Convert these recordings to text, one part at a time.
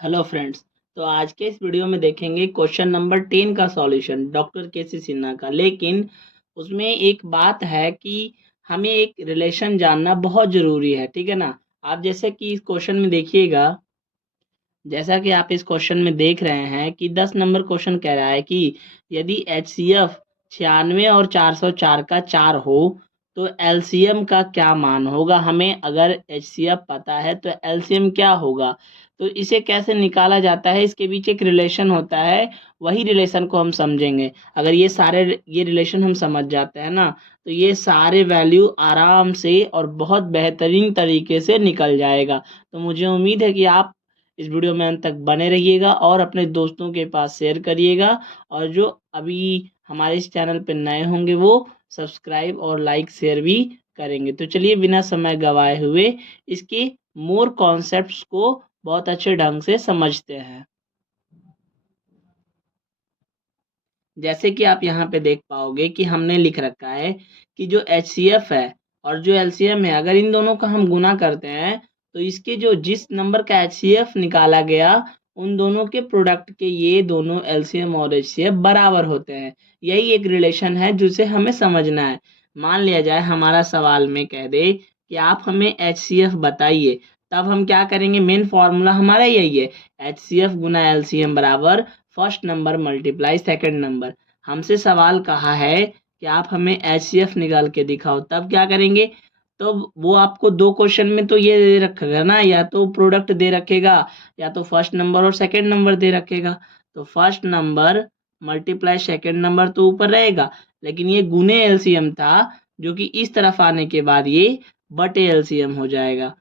Hello friends. तो आज के इस वीडियो में देखेंगे क्वेश्चन नंबर 10 का सॉल्यूशन डॉक्टर केसी सिन्हा का। लेकिन उसमें एक बात है कि हमें एक रिलेशन जानना बहुत ज़रूरी है, ठीक है ना। आप जैसे कि इस क्वेश्चन में देखिएगा, जैसा कि आप इस क्वेश्चन में देख रहे हैं कि 10 नंबर क्वेश्चन कह रहा है कि यदि एच सी एफ 96 और 404 का 4 हो तो एलसीएम का क्या मान होगा। हमें अगर एच सी एफ पता है तो एलसीएम क्या होगा, तो इसे कैसे निकाला जाता है, इसके बीच एक रिलेशन होता है। वही रिलेशन को हम समझेंगे। अगर ये रिलेशन हम समझ जाते हैं ना, तो ये सारे वैल्यू आराम से और बहुत बेहतरीन तरीके से निकल जाएगा। तो मुझे उम्मीद है कि आप इस वीडियो में अंत तक बने रहिएगा और अपने दोस्तों के पास शेयर करिएगा। और जो अभी हमारे इस चैनल पे नए होंगे वो सब्सक्राइब और लाइक शेयर भी करेंगे। तो चलिए बिना समय गवाए हुए इसके मोर कॉन्सेप्ट्स को बहुत अच्छे ढंग से समझते हैं। जैसे कि आप यहाँ पे देख पाओगे कि हमने लिख रखा है कि जो एच सी एफ है और जो एल सी एम है, अगर इन दोनों का हम गुना करते हैं तो इसके जो जिस नंबर का एच सी एफ निकाला गया उन दोनों के प्रोडक्ट के ये दोनों एल सी एम और एच सी एफ बराबर होते हैं। यही एक रिलेशन है जिसे हमें समझना है। मान लिया जाए हमारा सवाल में कह दे कि आप हमें एच सी एफ बताइए, तब हम क्या करेंगे, मेन फॉर्मूला हमारा यही है, एच सी एफ गुना एल सी एम बराबर first number multiply second number. हमसे सवाल कहा है कि आप हमें एचसीएफ निकाल के दिखाओ, तब क्या करेंगे। तो वो आपको दो क्वेश्चन में तो ये दे रखेगा ना, या तो प्रोडक्ट दे रखेगा या तो फर्स्ट नंबर और सेकंड नंबर दे रखेगा। तो first number multiply second number तो ऊपर रहेगा, लेकिन ये गुने एलसीएम था जो कि इस तरफ आने के बाद ये बटे एलसीएम हो जाएगा।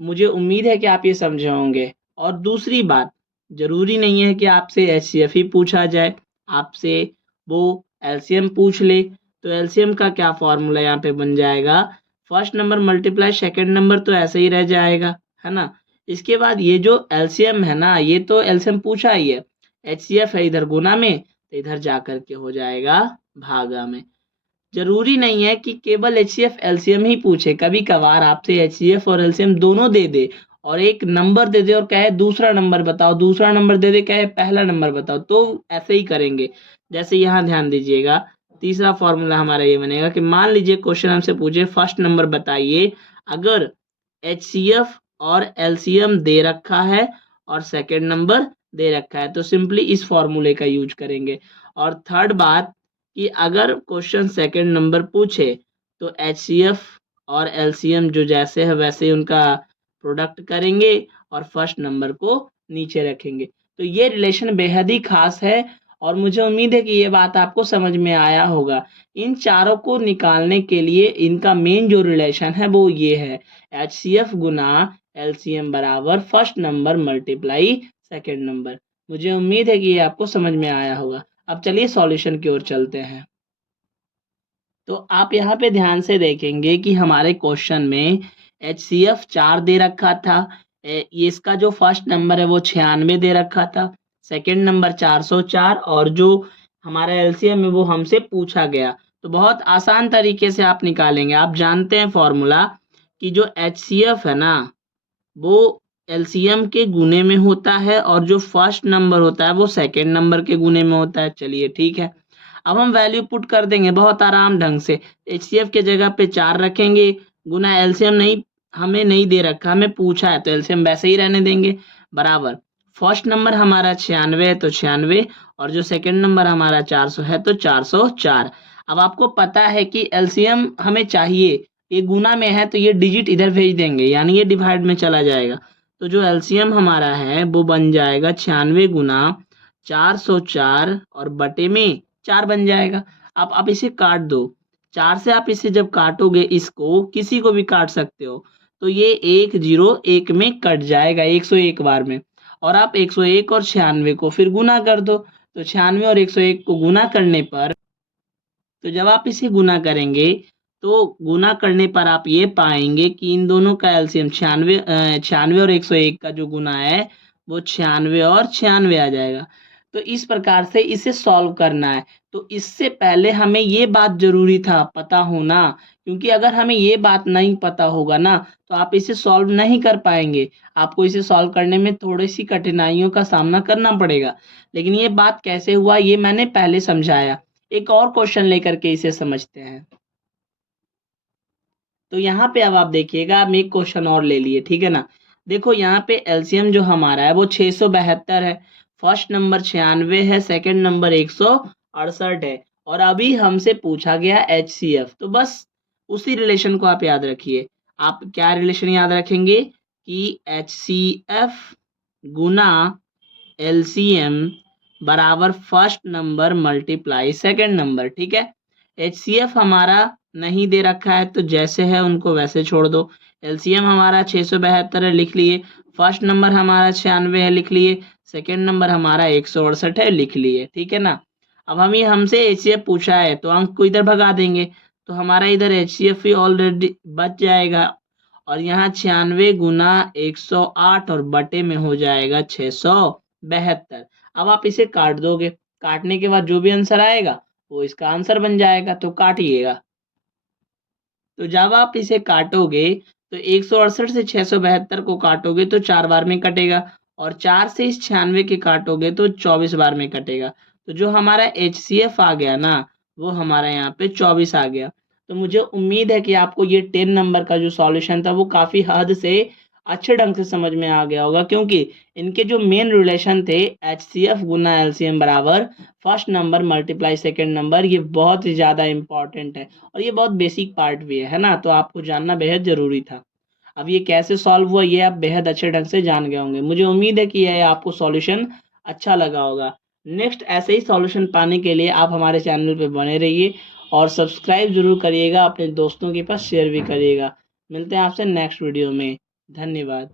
मुझे उम्मीद है कि आप ये समझे होंगे। और दूसरी बात, ज़रूरी नहीं है कि आपसे एचसीएफ ही पूछा जाए, आपसे वो एलसीएम पूछ ले। तो एलसीएम का क्या फॉर्मूला यहाँ पे बन जाएगा, first number multiply second number तो ऐसे ही रह जाएगा, है ना। इसके बाद ये जो एलसीएम है ना, ये तो एलसीएम पूछा ही है, एचसीएफ है इधर गुना में तो इधर जा करके हो जाएगा भागा में। जरूरी नहीं है कि केवल एचसीएफ एलसीएम ही पूछे, कभी कभार आपसे एचसीएफ और एलसीएम दोनों दे दे और एक नंबर दे दे और कहे दूसरा नंबर बताओ, दूसरा नंबर दे दे कहे पहला नंबर बताओ, तो ऐसे ही करेंगे। जैसे यहाँ ध्यान दीजिएगा, तीसरा फॉर्मूला हमारा ये बनेगा कि मान लीजिए क्वेश्चन हमसे पूछे फर्स्ट नंबर बताइए, अगर एचसीएफ और एलसीएम दे रखा है और सेकंड नंबर दे रखा है तो सिंपली इस फॉर्मूले का यूज करेंगे। और थर्ड बात कि अगर क्वेश्चन सेकंड नंबर पूछे तो एचसीएफ और एलसीएम जो जैसे है वैसे ही उनका प्रोडक्ट करेंगे और फर्स्ट नंबर को नीचे रखेंगे। तो ये रिलेशन बेहद ही खास है और मुझे उम्मीद है कि ये बात आपको समझ में आया होगा। इन चारों को निकालने के लिए इनका मेन जो रिलेशन है वो ये है, एच सी एफ गुना एलसीएम बराबर first number multiply second number. मुझे उम्मीद है कि ये आपको समझ में आया होगा। अब चलिए सॉल्यूशन की ओर चलते हैं। तो आप यहाँ पे ध्यान से देखेंगे कि हमारे क्वेश्चन में एच सी एफ 4 दे रखा था। ये इसका जो फर्स्ट नंबर है वो 96 दे रखा था, सेकंड नंबर 404 और जो हमारा एलसीएम है वो हमसे पूछा गया। तो बहुत आसान तरीके से आप निकालेंगे। आप जानते हैं फॉर्मूला कि जो एच सी एफ है ना वो एलसीएम के गुने में होता है और जो फर्स्ट नंबर होता है वो सेकंड नंबर के गुने में होता है। चलिए ठीक है, अब हम वैल्यू पुट कर देंगे बहुत आराम ढंग से। एचसीएफ के जगह पे 4 रखेंगे, गुना एलसीएम नहीं, हमें नहीं दे रखा, हमें पूछा है तो एलसीएम वैसे ही रहने देंगे, बराबर फर्स्ट नंबर हमारा 96 है तो 96 और जो सेकंड नंबर हमारा 400 है तो 404। अब आपको पता है कि एलसीएम हमें चाहिए, ये गुना में है तो ये डिजिट इधर भेज देंगे यानी ये डिवाइड में चला जाएगा। तो जो एलसीएम हमारा है वो बन जाएगा 96 गुना 404 और बटे में 4 बन जाएगा। अब आप इसे काट दो, 4 से आप इसे जब काटोगे, इसको किसी को भी काट सकते हो, तो ये 101 में कट जाएगा 101 बार में। और आप 101 और 96 को फिर गुना कर दो, तो 96 और 101 को गुना करने पर, तो जब आप इसे गुना करेंगे तो गुना करने पर आप ये पाएंगे कि इन दोनों का एलसीएम 96 और 101 का जो गुना है वो 96 और 96 आ जाएगा। तो इस प्रकार से इसे सॉल्व करना है। तो इससे पहले हमें ये बात ज़रूरी था पता होना, क्योंकि अगर हमें ये बात नहीं पता होगा ना, तो आप इसे सॉल्व नहीं कर पाएँगे। आपको इसे सॉल्व करने में थोड़ी-सी कठिनाइयों का सामना करना पड़ेगा। लेकिन ये बात कैसे हुआ, ये मैंने पहले समझाया। एक और क्वेश्चन लेकर के इसे समझते हैं। तो यहाँ पे अब आप देखिएगा, हम एक क्वेश्चन और ले लिए, ठीक है ना? देखो यहाँ पे एलसीएम जो हमारा है वो 672 है, फर्स्ट नंबर 96 है, सेकंड नंबर 168 है और अभी हमसे पूछा गया एचसीएफ। तो बस उसी रिलेशन को आप याद रखिए। आप क्या रिलेशन याद रखेंगे कि एचसीएफ गुना एलसीएम बराबर first number multiply second number, ठीक है? एचसीएफ हमारा नहीं दे रखा है तो जैसे है उनको वैसे छोड़ दो। एलसीएम हमारा 672 है, लिख लिए। फर्स्ट नंबर हमारा 96 है, लिख लिए। सेकंड नंबर हमारा 168 है, लिख लिए। ठीक है ना? अब हमसे एचसीएफ पूछा है तो अंक को इधर भगा देंगे, तो हमारा इधर एचसीएफ ही ऑलरेडी बच जाएगा और यहाँ 96 गुना 108 और बटे में हो जाएगा 672। अब आप इसे काट दोगे, काटने के बाद जो भी आंसर आएगा वो इसका आंसर बन जाएगा, तो काटिएगा। तो जब आप इसे काटोगे तो 168 से 672 को काटोगे तो 4 बार में कटेगा और 4 से इस 96 के काटोगे तो 24 बार में कटेगा। तो जो हमारा एचसीएफ आ गया ना, वो हमारा यहाँ पे 24 आ गया। तो मुझे उम्मीद है कि आपको ये 10 नंबर का जो सॉल्यूशन था वो काफ़ी हद से अच्छे ढंग से समझ में आ गया होगा, क्योंकि इनके जो मेन रिलेशन थे एचसीएफ गुना एलसीएम बराबर first number multiply second number, ये बहुत ही ज़्यादा इम्पोर्टेंट है और ये बहुत बेसिक पार्ट भी है ना? तो आपको जानना बेहद ज़रूरी था। अब ये कैसे सॉल्व हुआ ये आप बेहद अच्छे ढंग से जान गए होंगे। मुझे उम्मीद है कि यह आपको सॉल्यूशन अच्छा लगा होगा। नेक्स्ट ऐसे ही सॉल्यूशन पाने के लिए आप हमारे चैनल पे बने रहिए और सब्सक्राइब ज़रूर करिएगा, अपने दोस्तों के पास शेयर भी करिएगा। मिलते हैं आपसे नेक्स्ट वीडियो में। धन्यवाद।